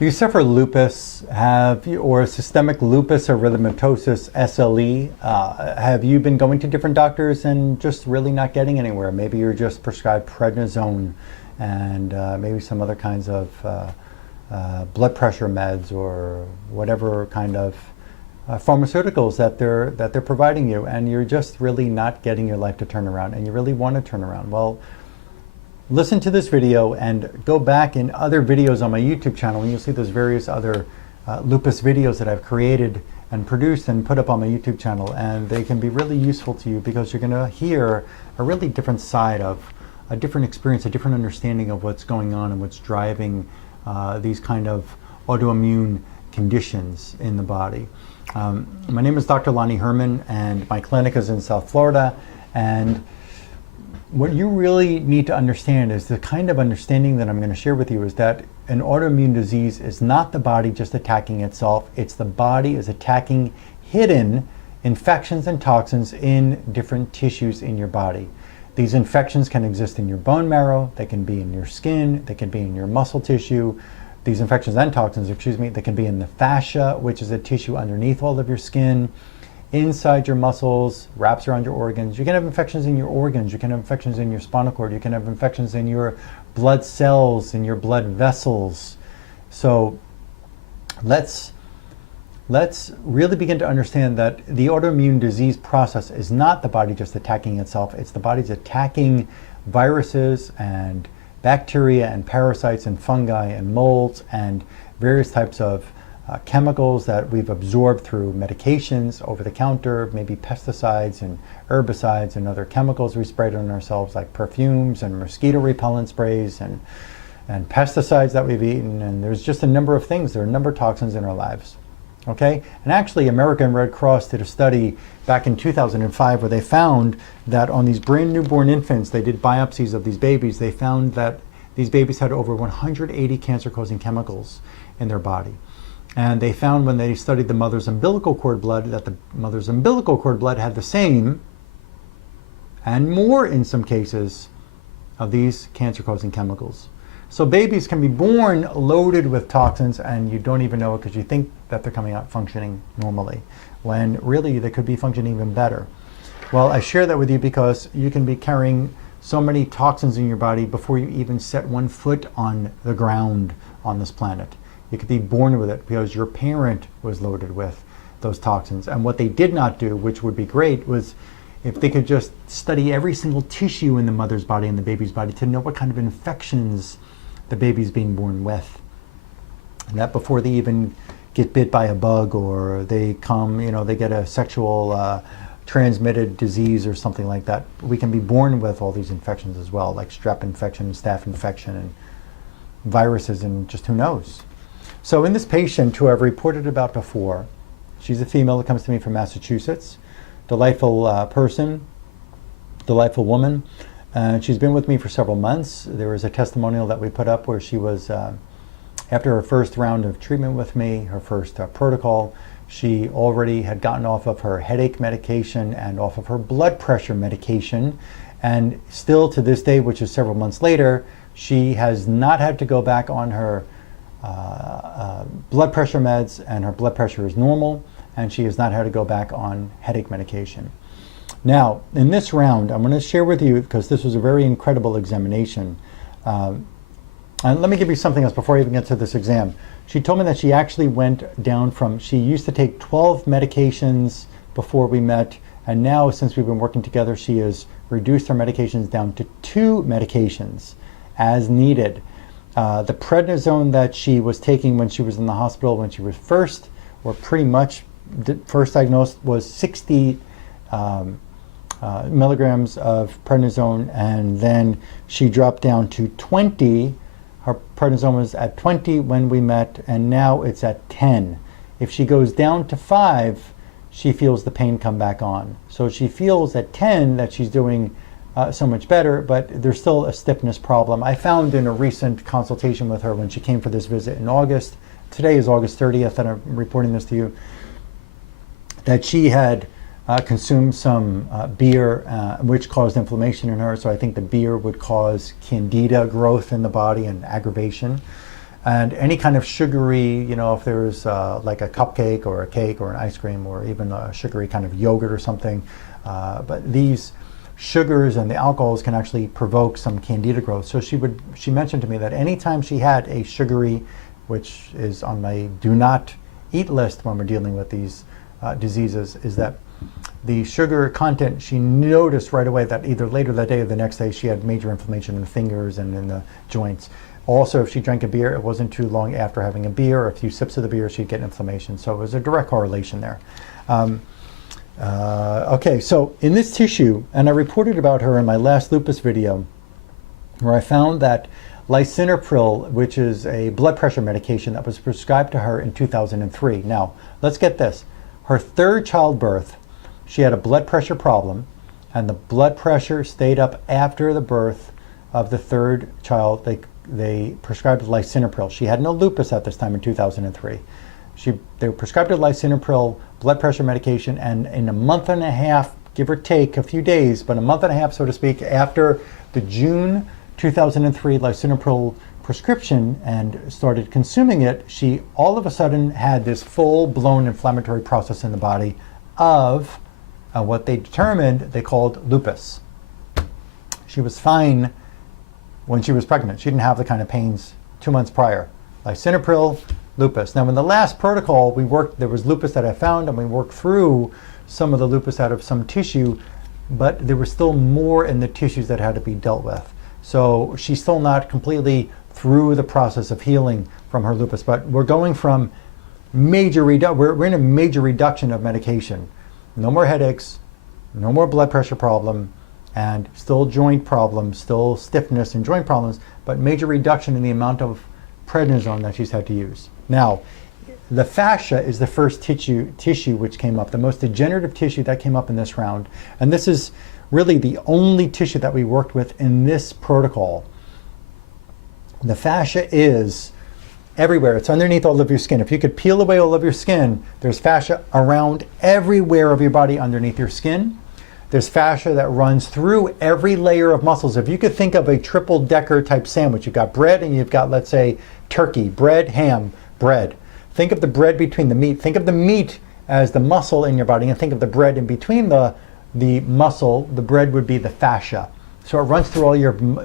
You suffer lupus, or systemic lupus erythematosus (SLE. Have you been going to different doctors and just really not getting anywhere? Maybe you're just prescribed prednisone and maybe some other kinds of blood pressure meds or whatever kind of pharmaceuticals that they're providing you, and you're just really not getting your life to turn around, and you really want to turn around. Well, listen to this video and go back in other videos on my YouTube channel, and you'll see there's various other lupus videos that I've created and produced and put up on my YouTube channel, and they can be really useful to you because you're going to hear a really different side of a different experience, a different understanding of what's going on and what's driving these kind of autoimmune conditions in the body. My name is Dr. Herman, and my clinic is in South Florida. And what you really need to understand is the kind of understanding that I'm going to share with you is that an autoimmune disease is not the body just attacking itself. It's the body is attacking hidden infections and toxins in different tissues in your body. These infections can exist in your bone marrow, they can be in your skin, they can be in your muscle tissue. These infections and toxins, they can be in the fascia, which is a tissue underneath all of your skin, inside your muscles, wraps around your organs. You can have infections in your organs, you can have infections in your spinal cord, you can have infections in your blood cells, in your blood vessels. So let's really begin to understand that the autoimmune disease process is not the body just attacking itself, it's the body's attacking viruses and bacteria and parasites and fungi and molds and various types of chemicals that we've absorbed through medications, over the counter, maybe pesticides and herbicides and other chemicals we sprayed on ourselves, like perfumes and mosquito repellent sprays and pesticides that we've eaten. And there's just a number of things. There are a number of toxins in our lives. Okay? And actually, American Red Cross did a study back in 2005 where they found that on these brand newborn infants, they did biopsies of these babies. They found that these babies had over 180 cancer-causing chemicals in their body. And they found when they studied the mother's umbilical cord blood that the mother's umbilical cord blood had the same and more in some cases of these cancer-causing chemicals. So babies can be born loaded with toxins and you don't even know it because you think that they're coming out functioning normally, when really they could be functioning even better. Well, I share that with you because you can be carrying so many toxins in your body before you even set one foot on the ground on this planet. You could be born with it because your parent was loaded with those toxins. And what they did not do, which would be great, was if they could just study every single tissue in the mother's body and the baby's body to know what kind of infections the baby's being born with. And that before they even get bit by a bug or they they get a sexual transmitted disease or something like that. We can be born with all these infections as well, like strep infection, staph infection, and viruses, and just who knows. So in this patient who I've reported about before, she's a female that comes to me from Massachusetts, delightful person, delightful woman. She's been with me for several months. There was a testimonial that we put up where she was, after her first round of treatment with me, her first protocol, she already had gotten off of her headache medication and off of her blood pressure medication. And still to this day, which is several months later, she has not had to go back on her blood pressure meds, and her blood pressure is normal, and she has not had to go back on headache medication. Now, in this round, I'm going to share with you, because this was a very incredible examination, and let me give you something else before I even get to this exam. She told me that she actually went down from, she used to take 12 medications before we met, and now since we've been working together, she has reduced her medications down to 2 medications as needed. The prednisone that she was taking when she was in the hospital when she was first diagnosed was 60 milligrams of prednisone, and then she dropped down to 20. Her prednisone was at 20 when we met, and now it's at 10. If she goes down to 5, she feels the pain come back on. So she feels at 10 that she's doing so much better, but there's still a stiffness problem. I found in a recent consultation with her when she came for this visit in August, today is August 30th, and I'm reporting this to you, that she had consumed some beer, which caused inflammation in her. So I think the beer would cause candida growth in the body and aggravation. And any kind of sugary, you know, if there's like a cupcake or a cake or an ice cream or even a sugary kind of yogurt or something, but these sugars and the alcohols can actually provoke some candida growth. So she mentioned to me that anytime she had a sugary, which is on my do not eat list when we're dealing with these diseases, is that the sugar content, she noticed right away that either later that day or the next day she had major inflammation in the fingers and in the joints. Also, if she drank a beer, it wasn't too long after having a beer or a few sips of the beer, she'd get inflammation. So it was a direct correlation there. Okay, so in this tissue, and I reported about her in my last lupus video, where I found that lisinopril, which is a blood pressure medication that was prescribed to her in 2003. Now, let's get this. Her third childbirth, she had a blood pressure problem, and the blood pressure stayed up after the birth of the third child. They prescribed lisinopril. She had no lupus at this time in 2003. They prescribed a lisinopril blood pressure medication, and in a month and a half, give or take a few days, but a month and a half, so to speak, after the June 2003 lisinopril prescription and started consuming it, she all of a sudden had this full-blown inflammatory process in the body of what they determined they called lupus. She was fine when she was pregnant. She didn't have the kind of pains 2 months prior. Lisinopril, lupus. Now in the last protocol we worked, there was lupus that I found, and we worked through some of the lupus out of some tissue, but there was still more in the tissues that had to be dealt with. So she's still not completely through the process of healing from her lupus, but we're going from we're in a major reduction of medication. No more headaches, no more blood pressure problem, and still joint problems, still stiffness and joint problems, but major reduction in the amount of prednisone that she's had to use. Now, the fascia is the first tissue which came up, the most degenerative tissue that came up in this round, and this is really the only tissue that we worked with in this protocol. The fascia is everywhere. It's underneath all of your skin. If you could peel away all of your skin, there's fascia around everywhere of your body underneath your skin. There's fascia that runs through every layer of muscles. If you could think of a triple-decker type sandwich, you've got bread and you've got, let's say, turkey, bread, ham, bread. Think of the bread between the meat. Think of the meat as the muscle in your body, and think of the bread in between the muscle. The bread would be the fascia. So it runs through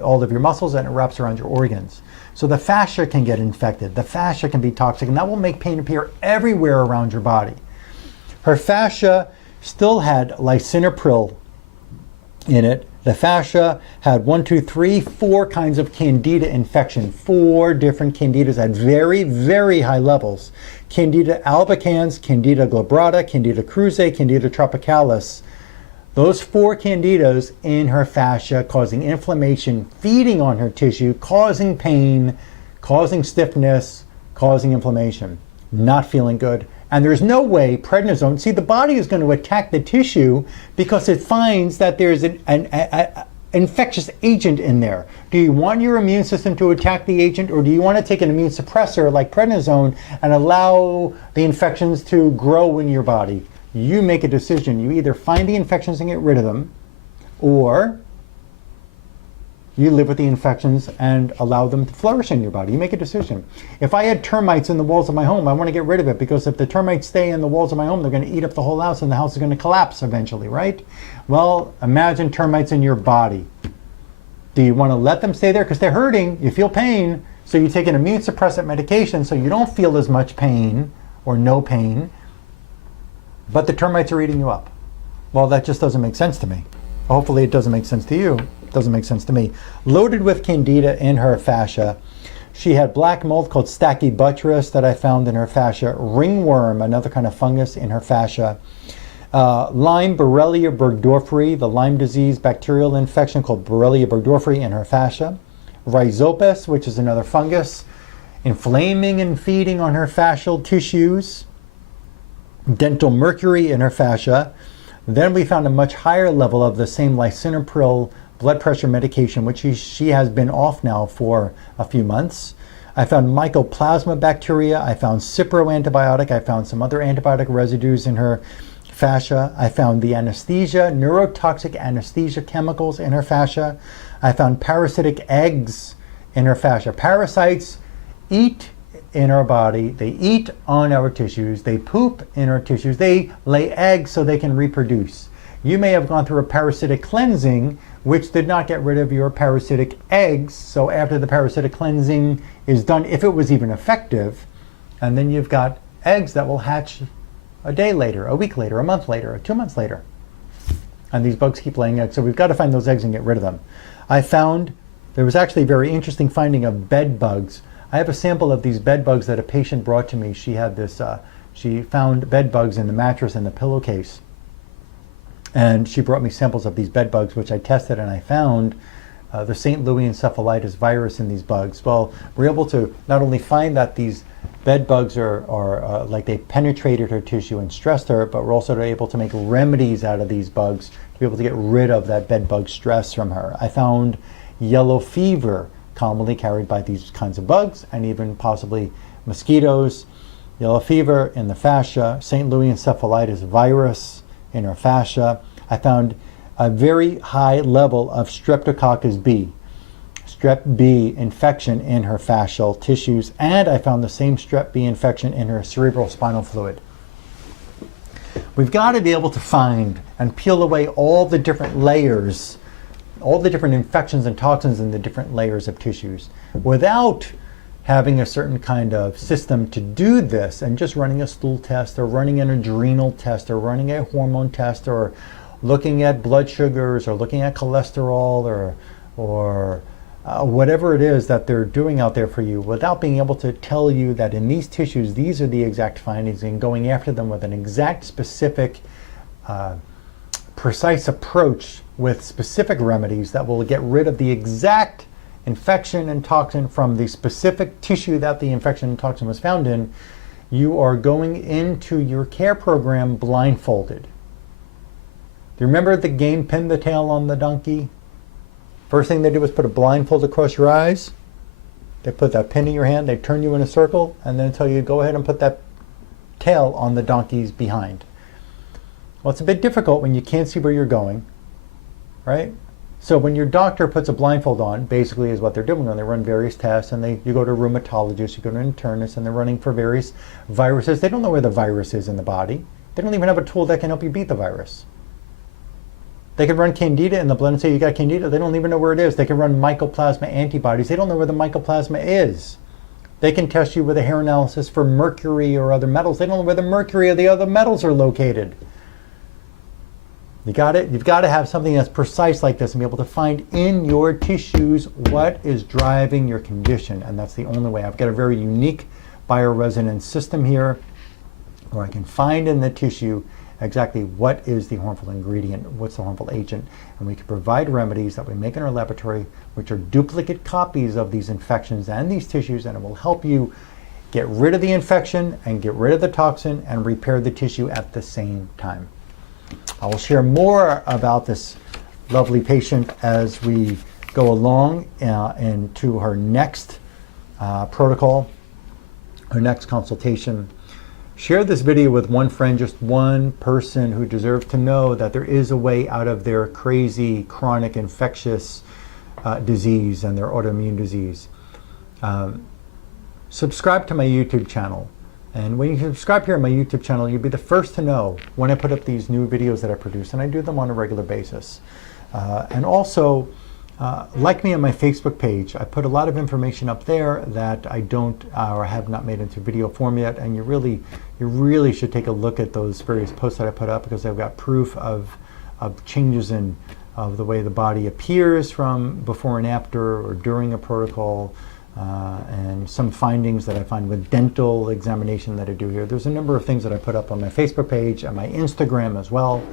all of your muscles and it wraps around your organs. So the fascia can get infected. The fascia can be toxic, and that will make pain appear everywhere around your body. Her fascia still had lisinopril in it. The fascia had 4 kinds of candida infection, 4 different candidas at very, very high levels. Candida albicans, Candida glabrata, Candida krusei, Candida tropicalis. Those 4 candidas in her fascia causing inflammation, feeding on her tissue, causing pain, causing stiffness, causing inflammation. Not feeling good. And there's no way prednisone, see, the body is going to attack the tissue because it finds that there's an infectious agent in there. Do you want your immune system to attack the agent, or do you want to take an immune suppressor like prednisone and allow the infections to grow in your body? You make a decision. You either find the infections and get rid of them, or you live with the infections and allow them to flourish in your body. You make a decision. If I had termites in the walls of my home, I want to get rid of it, because if the termites stay in the walls of my home, they're going to eat up the whole house and the house is going to collapse eventually, right? Well, imagine termites in your body. Do you want to let them stay there? Because they're hurting, you feel pain, so you take an immune suppressant medication so you don't feel as much pain or no pain, but the termites are eating you up. Well, that just doesn't make sense to me. Hopefully it doesn't make sense to you. It doesn't make sense to me. Loaded with candida in her fascia. She had black mold called Stachybotrys that I found in her fascia. Ringworm, another kind of fungus in her fascia. Lyme Borrelia burgdorferi, the Lyme disease bacterial infection called Borrelia burgdorferi in her fascia. Rhizopus, which is another fungus, inflaming and feeding on her fascial tissues. Dental mercury in her fascia. Then we found a much higher level of the same lisinopril blood pressure medication, which she has been off now for a few months. I found mycoplasma bacteria. I found Cipro antibiotic. I found some other antibiotic residues in her fascia. I found the anesthesia, neurotoxic anesthesia chemicals in her fascia. I found parasitic eggs in her fascia. Parasites eat in our body, they eat on our tissues, they poop in our tissues, they lay eggs so they can reproduce. You may have gone through a parasitic cleansing which did not get rid of your parasitic eggs, so after the parasitic cleansing is done, if it was even effective, and then you've got eggs that will hatch a day later, a week later, a month later, 2 months later. And these bugs keep laying eggs, so we've got to find those eggs and get rid of them. I found there was actually a very interesting finding of bed bugs. I have a sample of these bed bugs that a patient brought to me. She had this, she found bed bugs in the mattress and the pillowcase. And she brought me samples of these bed bugs, which I tested, and I found the St. Louis encephalitis virus in these bugs. Well, we're able to not only find that these bed bugs are like they penetrated her tissue and stressed her, but we're also able to make remedies out of these bugs to be able to get rid of that bed bug stress from her. I found yellow fever, commonly carried by these kinds of bugs, and even possibly mosquitoes. Yellow fever in the fascia, St. Louis encephalitis virus in her fascia. I found a very high level of Streptococcus B, Strep B infection in her fascial tissues, and I found the same Strep B infection in her cerebral spinal fluid. We've got to be able to find and peel away all the different layers, all the different infections and toxins in the different layers of tissues without having a certain kind of system to do this, and just running a stool test or running an adrenal test or running a hormone test or looking at blood sugars or looking at cholesterol or whatever it is that they're doing out there for you, without being able to tell you that in these tissues these are the exact findings, and going after them with an exact, specific, precise approach with specific remedies that will get rid of the exact infection and toxin from the specific tissue that the infection and toxin was found in. You are going into your care program blindfolded. Do you remember the game Pin the Tail on the Donkey? First thing they do was put a blindfold across your eyes. They put that pin in your hand, they turn you in a circle, and then tell you go ahead and put that tail on the donkey's behind. Well, it's a bit difficult when you can't see where you're going, right? So when your doctor puts a blindfold on, basically is what they're doing when they run various tests, and you go to a rheumatologist, you go to an internist, and they're running for various viruses. They don't know where the virus is in the body. They don't even have a tool that can help you beat the virus. They can run candida in the blood and say you got candida. They don't even know where it is. They can run mycoplasma antibodies. They don't know where the mycoplasma is. They can test you with a hair analysis for mercury or other metals. They don't know where the mercury or the other metals are located. You got it? You've got to have something that's precise like this and be able to find in your tissues what is driving your condition. And that's the only way. I've got a very unique bioresonance system here where I can find in the tissue exactly what is the harmful ingredient, what's the harmful agent, and we can provide remedies that we make in our laboratory which are duplicate copies of these infections and these tissues, and it will help you get rid of the infection and get rid of the toxin and repair the tissue at the same time. I will share more about this lovely patient as we go along into her next protocol, her next consultation. Share this video with one friend, just one person who deserves to know that there is a way out of their crazy chronic infectious disease and their autoimmune disease. Subscribe to my YouTube channel. And when you subscribe here on my YouTube channel, you'll be the first to know when I put up these new videos that I produce, and I do them on a regular basis. And also, like me on my Facebook page. I put a lot of information up there that I don't or have not made into video form yet, and you really should take a look at those various posts that I put up, because I've got proof of changes in of the way the body appears from before and after or during a protocol. And some findings that I find with dental examination that I do here. There's a number of things that I put up on my Facebook page and my Instagram as well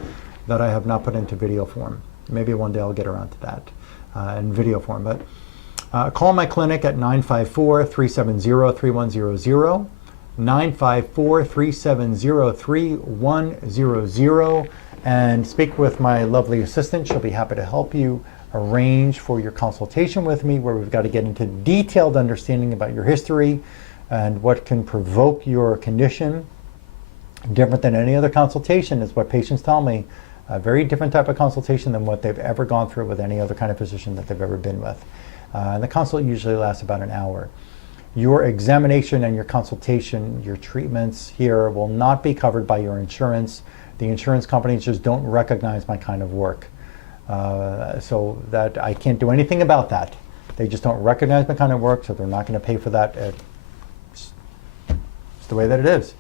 that I have not put into video form. Maybe one day I'll get around to that in video form. But call my clinic at 954-370-3100, 954-370-3100, and speak with my lovely assistant. She'll be happy to help you arrange for your consultation with me, where we've got to get into detailed understanding about your history and what can provoke your condition. Different than any other consultation is what patients tell me. A very different type of consultation than what they've ever gone through with any other kind of physician that they've ever been with. And the consult usually lasts about an hour. your examination and your consultation, your treatments here will not be covered by your insurance. The insurance companies just don't recognize my kind of work. So that I can't do anything about that. They just don't recognize my kind of work, so they're not going to pay for that. It's the way that it is.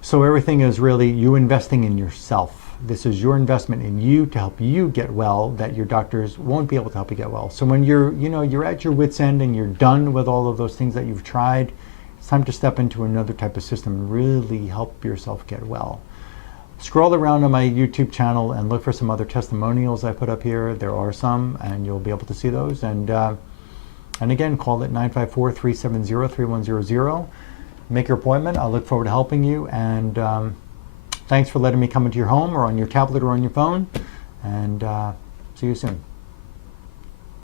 So everything is really you investing in yourself. This is your investment in you to help you get well, that your doctors won't be able to help you get well. So when you're at your wit's end and you're done with all of those things that you've tried, it's time to step into another type of system and really help yourself get well. Scroll around on my YouTube channel and look for some other testimonials I put up here. There are some, and you'll be able to see those. And again, call it 954-370-3100. Make your appointment. I look forward to helping you. And thanks for letting me come into your home or on your tablet or on your phone. And see you soon.